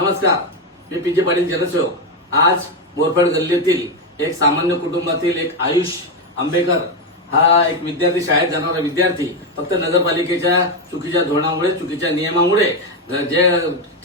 नमस्कार, मी पीजे पाटील जनसेवक. आज मोरफेड गल्लीतील एक सामान्य कुटुंबातील एक आयुष आंबेकर हा एक विद्यार्थी, शाळेत जाणारा विद्यार्थी, फक्त नगरपालिकेच्या चुकीच्या धोरणामुळे, चुकीच्या नियमामुळे जे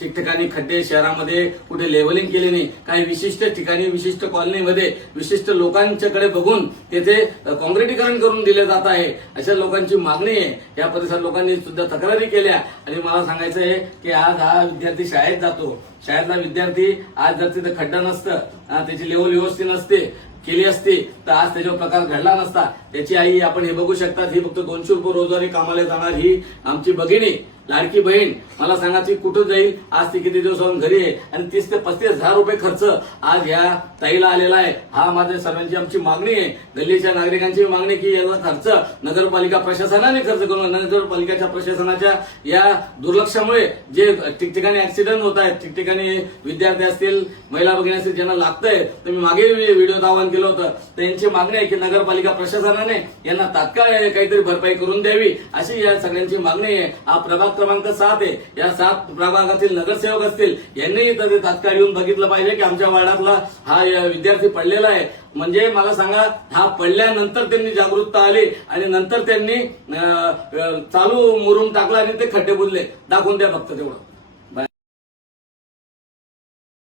ठिकठिकाणी खड्डे शहरामध्ये कुठे लेव्हलिंग केली नाही, काही विशिष्ट ठिकाणी विशिष्ट कॉलनीमध्ये विशिष्ट लोकांच्याकडे बघून तेथे काँक्रिटीकरण करून दिले जात आहे. अशा लोकांची मागणी आहे. या परिसर लोकांनी सुद्धा तक्रारी केल्या आणि मला सांगायचं आहे की आज हा विद्यार्थी शाळेत जातो. शाळेतला विद्यार्थी आज जर तिथे खड्डा नसतं, त्याची लेवल व्यवस्थित नसते केली असती तर आज त्याच्यावर प्रकार घडला नसता. त्याची आई आपण हे बघू शकतात, ही फक्त 200 रुपये रोजगारी कामाला जाणार ही आमची भगिनी, लाडकी बहीण. मला सांगा ती कुठं जाईल? आज ती किती दिवसांहून घरी आहे आणि 30 ते 35,000 रुपये खर्च आज या ताईला आलेला आहे. हा माझ्या सर्वांची आमची मागणी आहे, गल्लीच्या नागरिकांची मागणी की याचा खर्च नगरपालिका प्रशासनाने खर्च करून, नगरपालिकेच्या प्रशासनाच्या या दुर्लक्षामुळे जे ठिकठिकाणी ऍक्सिडेंट होत आहेत, ठिकठिकाणी विद्यार्थी असतील, महिला भगिनी असतील ज्यांना लागतंय, तर मी मागे व्हिडिओत आवाहन केलं होतं. त्यांची मागणी आहे की नगरपालिका प्रशासनाने यांना तात्काळ काहीतरी भरपाई करून द्यावी, अशी या सगळ्यांची मागणी आहे. हा प्रभाग क्रमांक 7 आहे. या 7 प्रभागातील नगरसेवक असतील, यांनी तर तात्काळ येऊन बघितलं पाहिजे की आमच्या वार्डातला हा विद्यार्थी पडलेला आहे. म्हणजे मला सांगा, हा पडल्यानंतर त्यांनी जागरूकता आली आणि नंतर त्यांनी चालू मुरुम टाकला आणि ते खड्डे बुजले. दाखवून द्या फक्त तेवढं.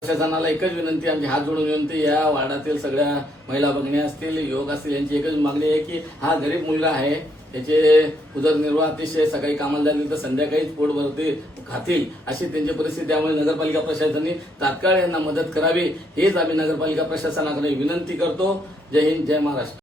प्रशासनाला एकच विनंती, आमची हात जोडून विनंती, या वार्डातील सगळ्या महिला भगिनी असतील, युवक असतील, यांची एकच मागणी आहे की हा गरीब मुलगा आहे, त्याचे उदरनिर्वाह अतिशय सकाळी कामाला जातील तर संध्याकाळीच पोट भरते खातील अशी त्यांची परिस्थिती. त्यामुळे नगरपालिका प्रशासनाने तात्काळ यांना मदत करावी, हेच आम्ही नगरपालिका प्रशासनाकडे विनंती करतो. जय हिंद, जय महाराष्ट्र.